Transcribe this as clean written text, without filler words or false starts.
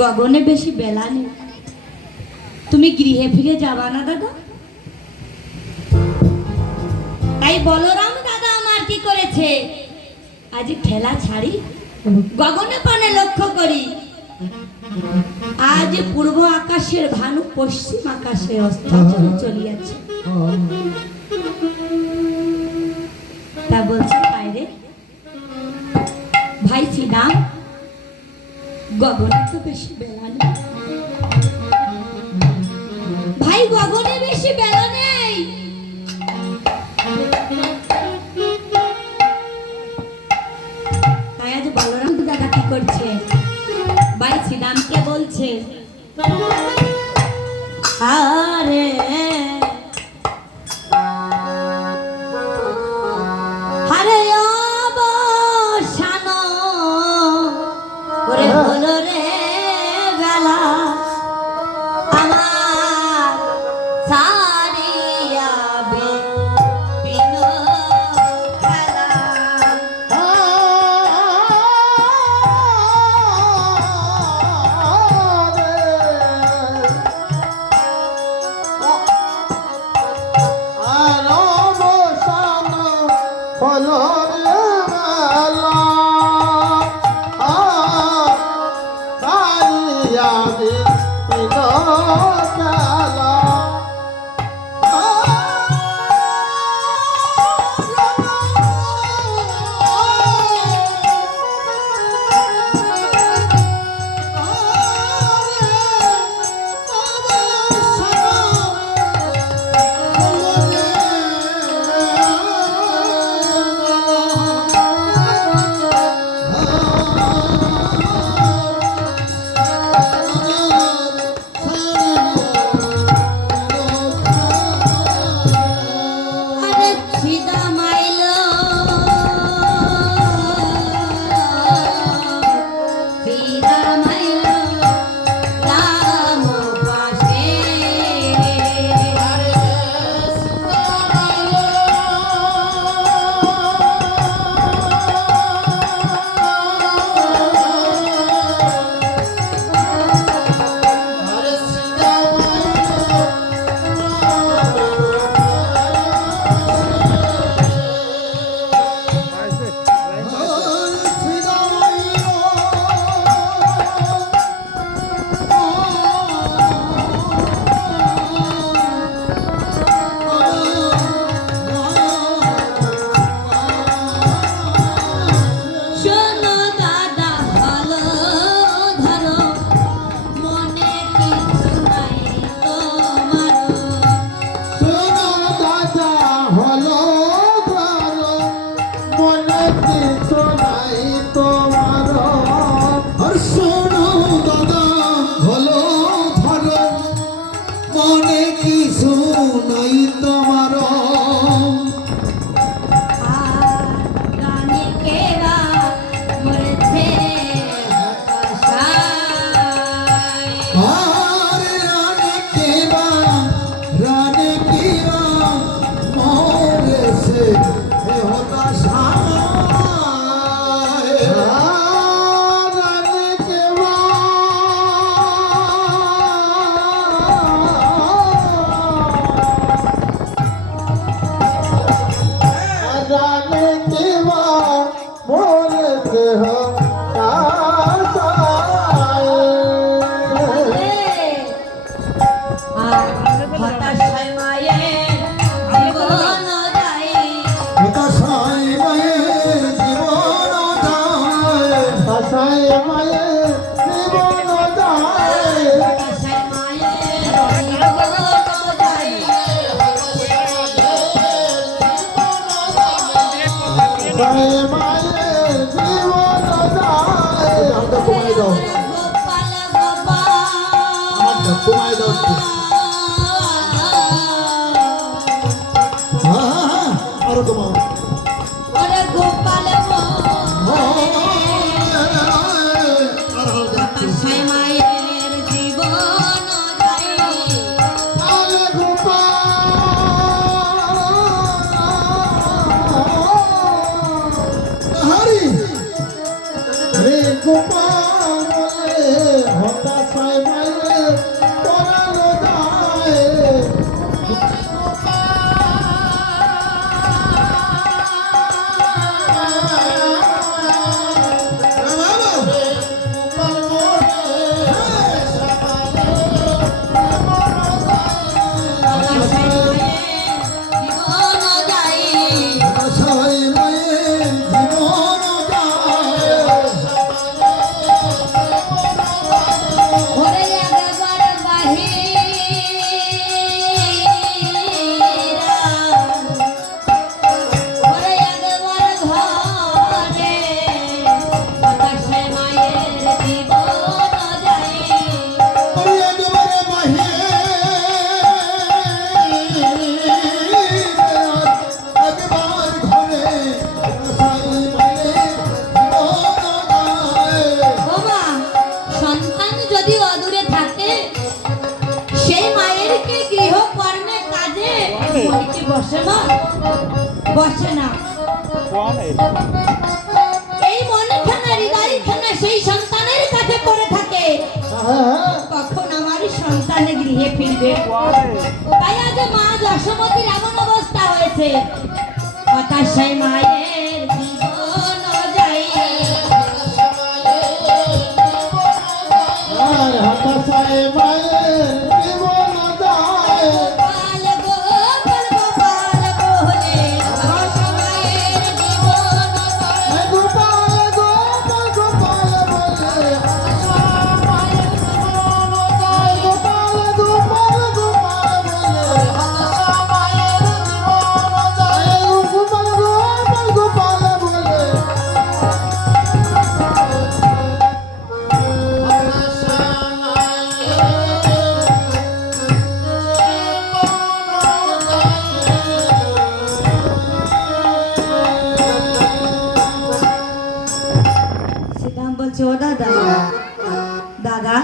গগনে বেশি বেলা নেই, তুমি গৃহে ফিরে যাবা না দাদা? তাই বলরাম দাদা আমার কি করেছে, আজ ঠেলা ছাড়ি গগনে পানে লক্ষ্য করি, আজ পূর্ব আকাশের ভানু পশ্চিম আকাশে অস্তাচল চলিয়াছে। তা বলছে বাইরে ভাই শ্রীরাম, গগনে তো বেশি বেলা নেই ভাই, গগনে বেশি বেলা নেই। তাই আজ বলরাম দাদা কি করছে, ভাই শ্রীরামকে বলছে, আরে আরে অবসান ওরে হলো রে বেলা, আমার সারিয়া বিপিন খেলা। হতাশায় মায়ের পরানো যায় বসে না এই মনখানা হৃদয়খানা সেই সন্তানের কাছে পড়ে থাকে কখন আমার সন্তানে গৃহে ফিরবে তাই আজ মা যশোমতীর এমন অবস্থা হয়েছে হতাশায় মায়ের জীবন যায় হতাশায় মায়ের জীবন যায় দাদা